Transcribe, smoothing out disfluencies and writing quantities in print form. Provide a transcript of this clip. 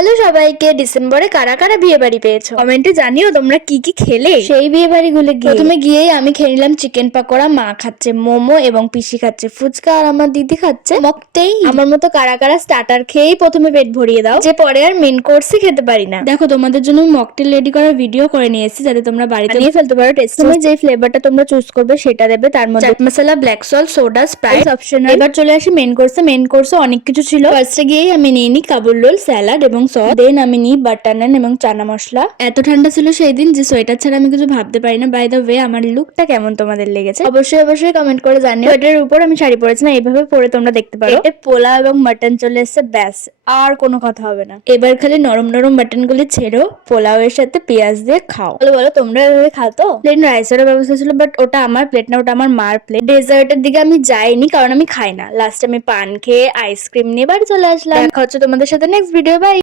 Hello সবাইকে, ডিসেম্বরে কারা কারা বিয়ে বাড়ি পেয়েছো কমেন্টে জানিও তোমরা কি কি খেলে সেই বিয়ে বাড়িগুলো গিয়ে। প্রথমে গিয়েই আমি খেয়ে নিলাম চিকেন পাকোড়া, মা খাচ্ছে মোমো এবং পিসি খাচ্ছে ফুচকা আর আমার দিদি খাচ্ছে মকটেই। আমার মতো কারা কারা স্টার্টার খেয়েই প্রথমে পেট ভরিয়ে দাও, যে পরে আর মেন কোর্সই খেতে পারি না। দেখো তোমাদের জন্য আমি মকটেল রেডি করার ভিডিও করে নিয়ে এসেছি, যাতে তোমরা বাড়িতে নিয়ে ফেলতে পারো। টেস্ট তুমি যে ফ্লেভারটা তোমরা চুজ করবে সেটা দেবে, তার মধ্যে chaat masala, black salt, soda, Sprite optional. এবার চলে আসি মেন কোর্সে। মেন কোর্সে অনেক কিছু ছিল। ফার্স্টে গিয়েই আমি নিয়ে নিই কাবুল রোল, স্যালাড এবং সস। দেন আমি নিই বাটার নান এবং চানা মশলা। এত ঠান্ডা ছিল সেই দিন যে সোয়েটার ছাড়া আমি কিছু ভাবতে পারি না। বাই দ্য ওয়ে, আমার লুকটা কেমন তোমাদের লেগেছে অবশ্যই অবশ্যই কমেন্ট করে জানিও। সোয়েটারের উপর আমি শাড়ি পরেছি না, এইভাবে পরে তোমরা দেখতে পারো। এতে পোলাও এবং মাটন চলে এসেছে, ব্যাস আর কোনো কথা হবে না। এবার খালি নরম নরম মাটন গুলি ছেড়ো, পোলাও এর সাথে পেঁয়াজ দিয়ে খাও। বলো বলো তোমরা এভাবে খাও তো? প্লেন রাইসেরও ব্যবস্থা ছিল, বাট ওটা আমার প্লেট না, ওটা আমার মার প্লেট। ডেজার্টের দিকে আমি যাইনি কারণ আমি খাই না। লাস্ট আমি পান খেয়ে আইসক্রিম নিয়ে বাড়ি চলে আসলাম। দেখা হচ্ছে তোমাদের সাথে নেক্সট ভিডিও। বাই।